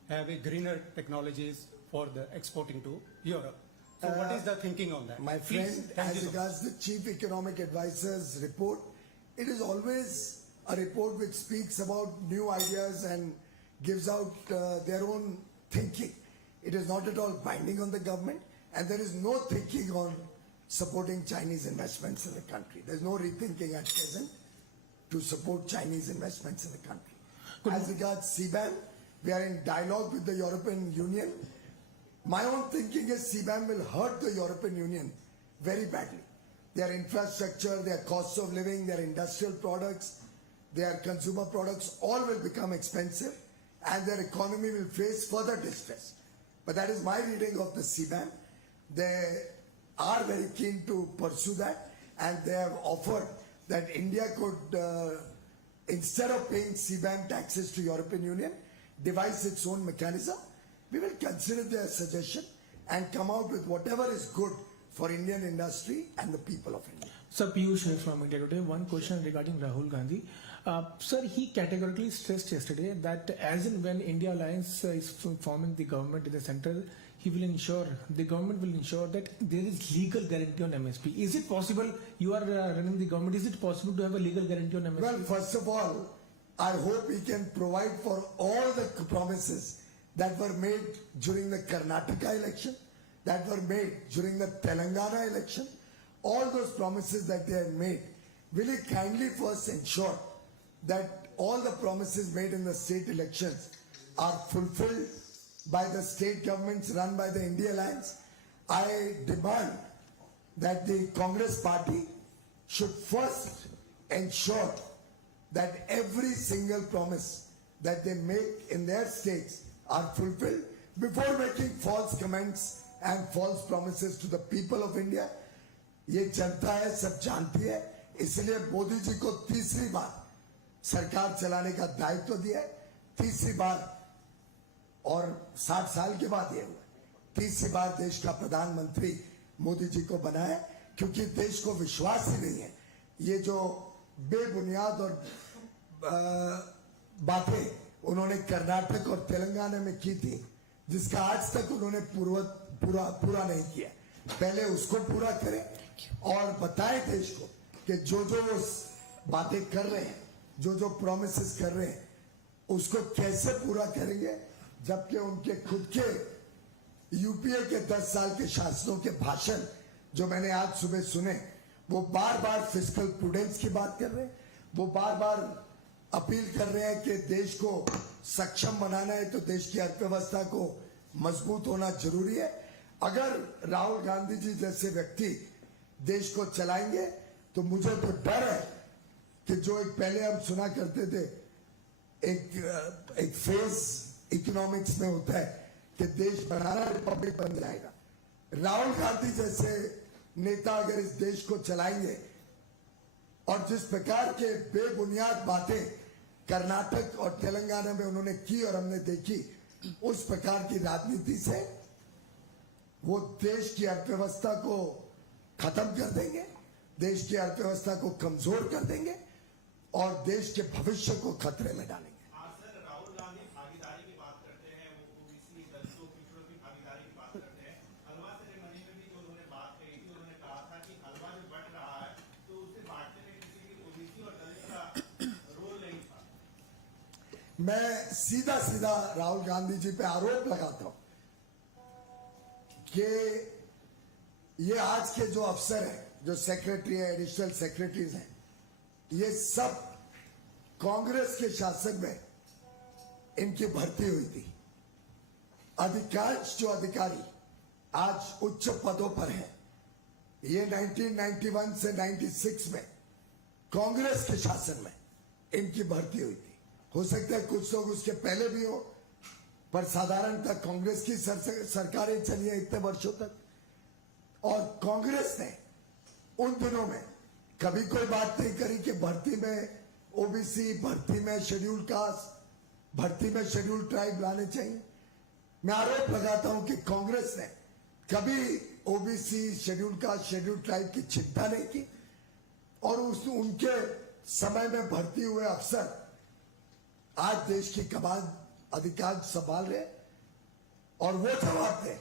have a greener technologies for the exporting to Europe. So what is the thinking on that? My Please, friend, thank you as so regards the Chief Economic Advisor's report, it is always a report which speaks about new ideas and gives out their own thinking. It is not at all binding on the government, and there is no thinking on supporting Chinese investments in the country. There is no rethinking at present to support Chinese investments in the country. As regards CBAM, we are in dialogue with the European Union. My own thinking is CBAM will hurt the European Union very badly. Their infrastructure, their costs of living, their industrial products, their consumer products, all will become expensive and their economy will face further distress. But that is my reading of the CBAM. They are very keen to pursue that, and they have offered that India could, instead of paying CBAM taxes to European Union, devise its own mechanism. We will consider their suggestion and come out with whatever is good for Indian industry and the people of India. Sir, Piyush here from India Today. One question regarding Rahul Gandhi. Sir, he categorically stressed yesterday that as and when India Alliance is forming the government in the center, the government will ensure that there is legal guarantee on MSP. Is it possible, you are running the government, is it possible to have a legal guarantee on MSP? Well, first of all, I hope we can provide for all the promises that were made during the Karnataka election, that were made during the Telangana election. All those promises that they have made, will you kindly first ensure that all the promises made in the state elections are fulfilled by the state governments run by the India Alliance? I demand that the Congress party should first ensure that every single promise that they make in their states are fulfilled before making false comments and false promises to the people of India. ये जनता है, सब जानती है, इसलिए मोदी जी को तीसरी बार सरकार चलाने का दायित्व दिया है। तीसरी बार, और 60 साल के बाद ये हुआ, तीसरी बार देश का प्रधानमंत्री मोदी जी को बनाया, क्योंकि देश को विश्वास ही नहीं है। ये जो बेबुनियाद और बातें उन्होंने कर्नाटक और तेलंगाना में की थी, जिसका आज तक उन्होंने पूरा नहीं किया, पहले उसको पूरा करें और बताएं देश को कि जो बातें कर रहे हैं, जो प्रॉमिसेस कर रहे हैं, उसको कैसे पूरा करेंगे, जबकि उनके खुद के यूपीए के 10 साल के शासनों के भाषण जो मैंने आज सुबह सुने, वो बार-बार फिस्कल प्रूडेंस की बात कर रहे हैं, वो बार-बार अपील कर रहे हैं कि देश को सक्षम बनाना है तो देश की अर्थव्यवस्था को मजबूत होना जरूरी है। अगर राहुल गांधी जी जैसे व्यक्ति देश को चलाएंगे, तो मुझे तो डर है कि जो एक पहले हम सुना करते थे, एक फेज इकोनॉमिक्स में होता है कि देश बनाना रिपब्लिक बन जाएगा। राहुल गांधी जैसे नेता अगर इस देश को चलाएंगे और जिस प्रकार के बेबुनियाद बातें कर्नाटक और तेलंगाना में उन्होंने की और हमने देखी, उस प्रकार की राजनीति से वो देश की अर्थव्यवस्था को खत्म कर देंगे, देश की अर्थव्यवस्था को कमजोर कर देंगे और देश के भविष्य को खतरे में डालेंगे। सर, राहुल गांधी भागीदारी की बात करते हैं, वो ओबीसी दलितों पिछड़ों की भागीदारी की बात करते हैं। हलवा सेरेमनी में भी जो उन्होंने बात कही थी, उन्होंने कहा था कि हलवा जो बट रहा है तो उसे बांटने में किसी भी ओबीसी और दलित का रोल नहीं था। मैं सीधा सीधा राहुल गांधी जी पे आरोप लगाता हूं कि ये आज के जो अफसर हैं, जो सेक्रेटरी है, एडिशनल सेक्रेटरीज हैं, ये सब कांग्रेस के शासन में इनकी भर्ती हुई थी। अधिकांश जो अधिकारी आज उच्च पदों पर हैं, ये 1991 से 96 में कांग्रेस के शासन में इनकी भर्ती हुई थी। हो सकता है कुछ लोग उसके पहले भी हो, पर साधारणतः कांग्रेस की सरकारें चली है इतने वर्षों तक, और कांग्रेस ने उन दिनों में कभी कोई बात नहीं करी कि भर्ती में ओबीसी, भर्ती में शेड्यूल कास्ट, भर्ती में शेड्यूल ट्राइब लाने चाहिए। मैं आरोप लगाता हूं कि कांग्रेस ने कभी OBC, schedule caste, schedule tribe की चिंता नहीं की, और उनके समय में भर्ती हुए अफसर आज देश की कमान अधिकार संभाल रहे, और वो जवाब दें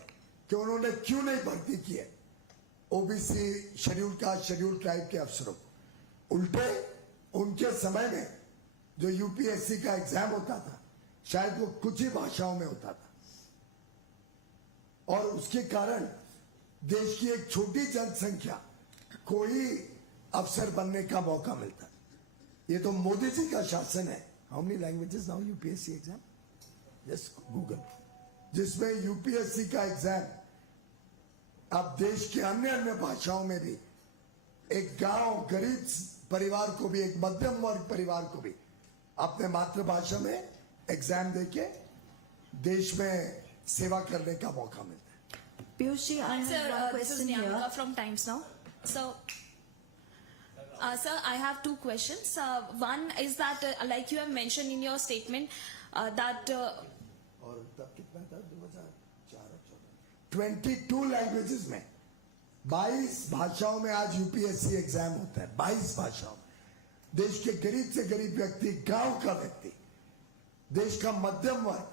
कि उन्होंने क्यों नहीं भर्ती की है OBC, schedule caste, schedule tribe के अफसरों को। उल्टे उनके समय में जो यूपीएससी का एग्जाम होता था, शायद वो कुछ ही भाषाओं में होता था, और उसके कारण देश की एक छोटी जनसंख्या को ही अफसर बनने का मौका मिलता। ये तो मोदी जी का शासन है। How many languages now UPSC exam? Just Google, जिसमें यूपीएससी का एग्जाम अब देश के अन्य भाषाओं में भी एक गांव गरीब परिवार को भी, एक मध्यम वर्ग परिवार को भी अपने मातृभाषा में एग्जाम देके देश में सेवा करने का मौका मिलता है। Piyush ji, I Sir, have one this is question here. Nyamika from Times Now. So, sir, I have two questions. One is that, like you have mentioned in your statement, that और तब कितना था? 2004 22 languages में 22 भाषाओं में आज UPSC exam होता है। 22 भाषाओं में देश के गरीब से गरीब व्यक्ति, गांव का व्यक्ति, देश का मध्यम वर्ग,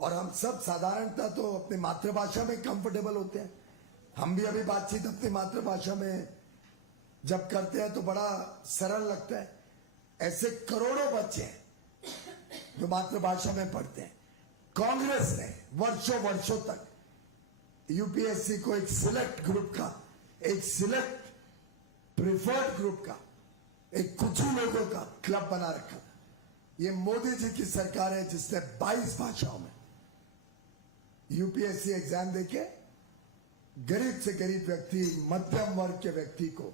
और हम सब साधारणतः तो अपनी मातृभाषा में कंफर्टेबल होते हैं। हम भी अभी बातचीत अपनी मातृभाषा में जब करते हैं तो बड़ा सरल लगता है। ऐसे करोड़ों बच्चे हैं जो मातृभाषा में पढ़ते हैं। कांग्रेस ने वर्षों वर्षों तक यूपीएससी को एक सिलेक्ट ग्रुप का, एक सिलेक्ट प्रिफर्ड ग्रुप का, एक कुछ ही लोगों का क्लब बना रखा था। ये मोदी जी की सरकार है जिसने 22 भाषाओं में यूपीएससी एग्जाम देके गरीब से गरीब व्यक्ति, मध्यम वर्ग के व्यक्ति को,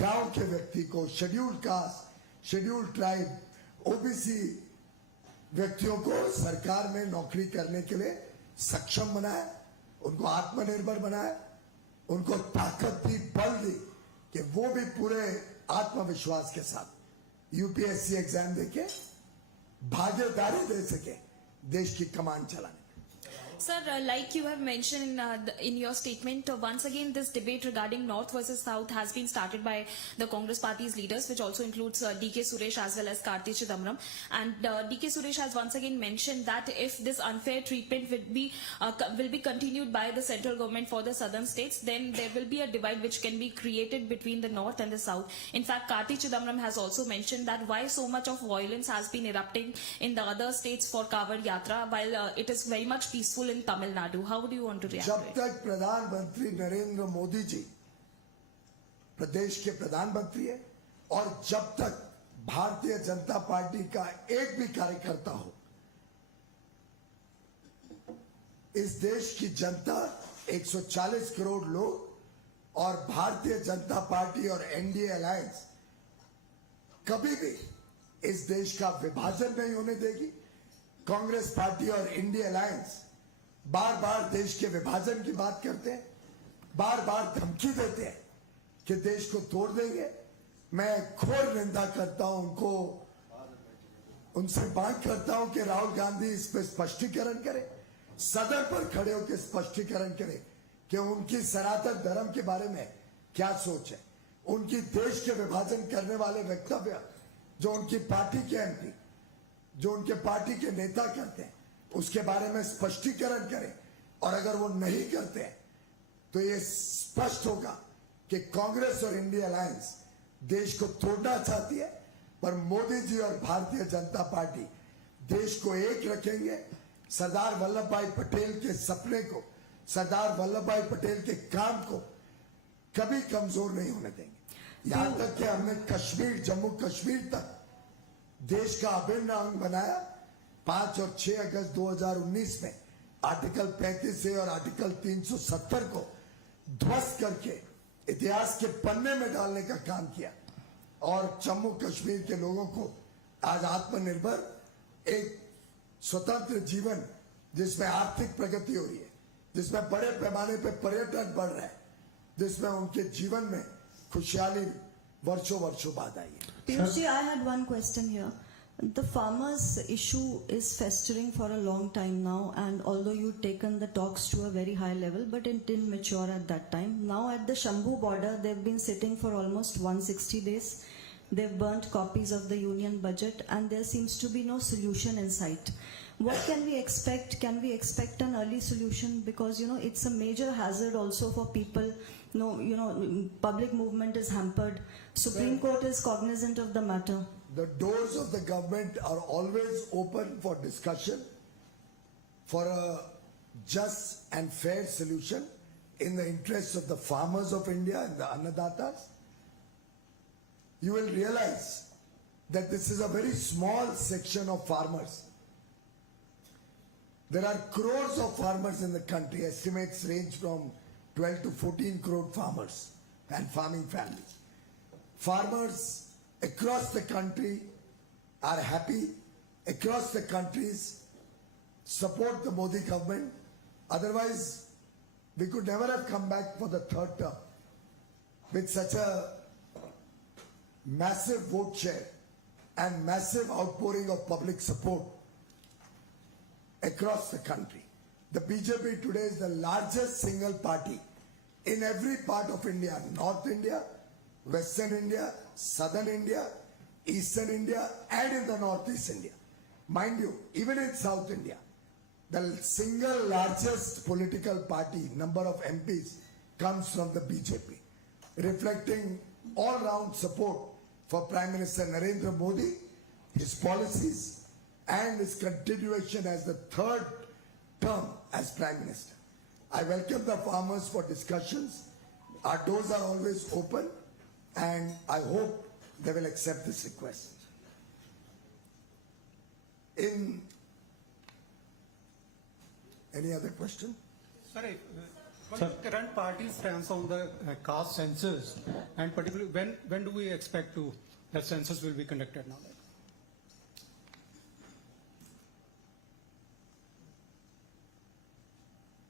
गांव के व्यक्ति को, schedule caste, schedule tribe, OBC व्यक्तियों को सरकार में नौकरी करने के लिए सक्षम बनाया, उनको आत्मनिर्भर बनाया, उनको ताकत दी, बल दी कि वो भी पूरे आत्मविश्वास के साथ यूपीएससी एग्जाम देके भागीदारी दे सके देश की कमान चलाने। Sir, like you have mentioned in your statement, once again this debate regarding North versus South has been started by the Congress party's leaders, which also includes DK Suresh as well as Karti Chidambaram. And DK Suresh has once again mentioned that if this unfair treatment will be continued by the central government for the southern states, then there will be a divide which can be created between the North and the South. In fact, Karti Chidambaram has also mentioned that why so much of violence has been erupting in the other states for Kavod Yatra, while it is very much peaceful in Tamil Nadu. How do you want to react? जब तक प्रधानमंत्री नरेंद्र मोदी जी प्रदेश के प्रधानमंत्री है और जब तक Bharatiya Janata party का एक भी कार्यकर्ता हो, इस देश की जनता 140 करोड़ लोग और भारतीय जनता पार्टी और एनडीए अलायंस कभी भी इस देश का विभाजन नहीं होने देगी। कांग्रेस पार्टी और इंडिया अलायंस बार बार देश के विभाजन की बात करते हैं, बार बार धमकी देते हैं कि देश को तोड़ देंगे। मैं घोर निंदा करता हूं उनसे मांग करता हूं कि राहुल गांधी इस पर स्पष्टीकरण करें, सदन पर खड़े होकर स्पष्टीकरण करें कि उनकी सनातन धर्म के बारे में क्या सोच है। उनकी देश के विभाजन करने वाले वक्तव्य जो उनकी पार्टी के एमपी, जो उनके पार्टी के नेता करते हैं, उसके बारे में स्पष्टीकरण करें। और अगर वो नहीं करते हैं तो ये स्पष्ट होगा कि कांग्रेस और इंडिया अलायंस देश को तोड़ना चाहती है, पर मोदी जी और भारतीय जनता पार्टी देश को एक रखेंगे। सरदार वल्लभ भाई पटेल के सपने को, सरदार वल्लभ भाई पटेल के काम को कभी कमजोर नहीं होने देंगे। यहां तक कि हमने कश्मीर, जम्मू कश्मीर तक देश का अभिन्न अंग बनाया। 5 और 6 अगस्त 2019 में आर्टिकल 35 से और आर्टिकल 370 को ध्वस्त करके इतिहास के पन्ने में डालने का काम किया और जम्मू कश्मीर के लोगों को आज आत्मनिर्भर एक स्वतंत्र जीवन, जिसमें आर्थिक प्रगति हो रही है, जिसमें बड़े पैमाने पर पर्यटन बढ़ रहा है, जिसमें उनके जीवन में खुशहाली वर्षों वर्षों बाद आई है। Piyush, I had one question here. The farmers issue is festering for a long time now, and although you've taken the talks to a very high level, but it didn't mature at that time. Now at the Shambhu border, they've been sitting for almost 160 days. They've burnt copies of the union budget, and there seems to be no solution in sight. What can we expect? Can we expect an early solution? Because it's a major hazard also for people. No, public movement is hampered. Supreme Court is cognizant of the matter. The doors of the government are always open for discussion, for a just and fair solution in the interests of the farmers of India and the annadatas. You will realize that this is a very small section of farmers. There are crores of farmers in the country. Estimates range from 12 to 14 crore farmers and farming families. Farmers across the country are happy, across the countries support the Modi government. Otherwise, we could never have come back for the third term with such a massive vote share and massive outpouring of public support across the country. The BJP today is the largest single party in every part of India, North India, Western India, Southern India, Eastern India, and in the Northeast India. Mind you, even in South India, the single largest political party, number of MPs, comes from the BJP, reflecting all-round support for Prime Minister Narendra Modi, his policies, and his continuation as the third term as Prime Minister. I welcome the farmers for discussions. Our doors are always open, and I hope they will accept this request. In any other question? Sorry, what is the current party stance on the caste census, and particularly when do we expect that census will be conducted now?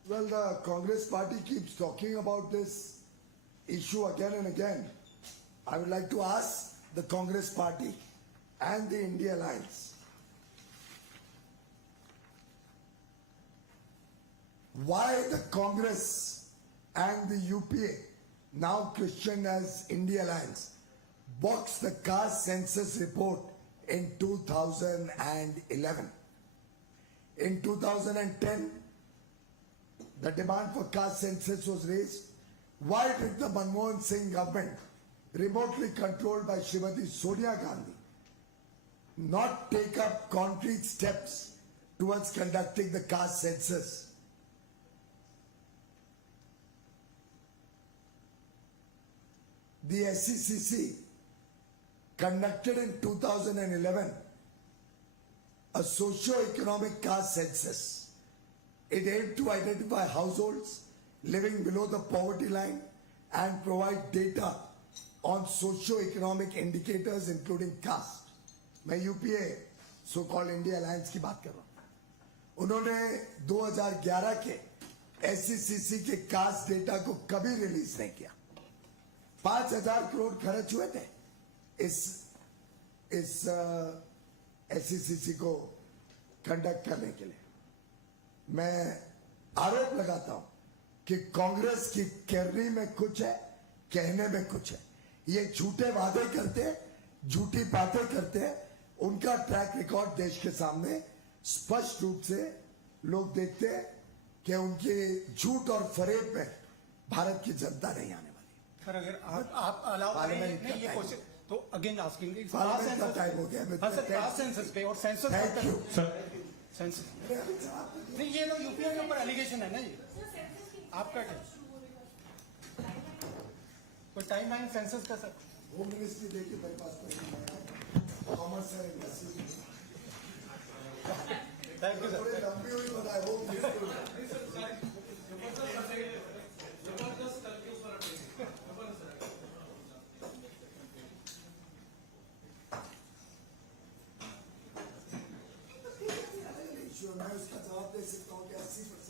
Well, the Congress party keeps talking about this issue again and again. I would like to ask the Congress party and the India Alliance, why the Congress and the UPA, now Christian as India Alliance, boxed the caste census report in 2011. In 2010, the demand for caste census was raised. Why did the Manmohan Singh government, remotely controlled by Srimati Sonia Gandhi, not take up concrete steps towards conducting the caste census? The SCCC conducted in 2011 a socio-economic caste census. It aimed to identify households living below the poverty line and provide data on socio-economic indicators including caste. मैं UPA so called India alliance की बात कर रहा हूं. उन्होंने 2011 के एससीसीसी के cast data को कभी रिलीज नहीं किया. 5,000 करोड़ खर्च हुए थे इस एससीसीसी को कंडक्ट करने के लिए. मैं आरोप लगाता हूं कि कांग्रेस की करनी में कुछ है, कहने में कुछ है. ये झूठे वादे करते हैं, झूठी बातें करते हैं. उनका ट्रैक रिकॉर्ड देश के सामने स्पष्ट रूप से लोग देखते हैं कि उनके झूठ और फरेब में भारत की जनता नहीं आने वाली. सर अगर आप अलाउ पार्लियामेंट नहीं ये का क्वेश्चन तो अगेन आस्किंग पार्लियामेंट का टाइम हो गया. कास्ट सेंसस पे और सेंसस थैंक यू. सेंसस नहीं, ये तो यूपीए के ऊपर एलिगेशन है ना. ये आपका क्या कोई टाइम लाइन सेंसस का सर? होम मिनिस्ट्री देखिए मेरे पास कॉमर्स है, इंडस्ट्री. थैंक यू थोड़ी सर. लंबी हुई बताए होम मिनिस्ट्री. मैं उसका जवाब दे सकता हूँ कि 80%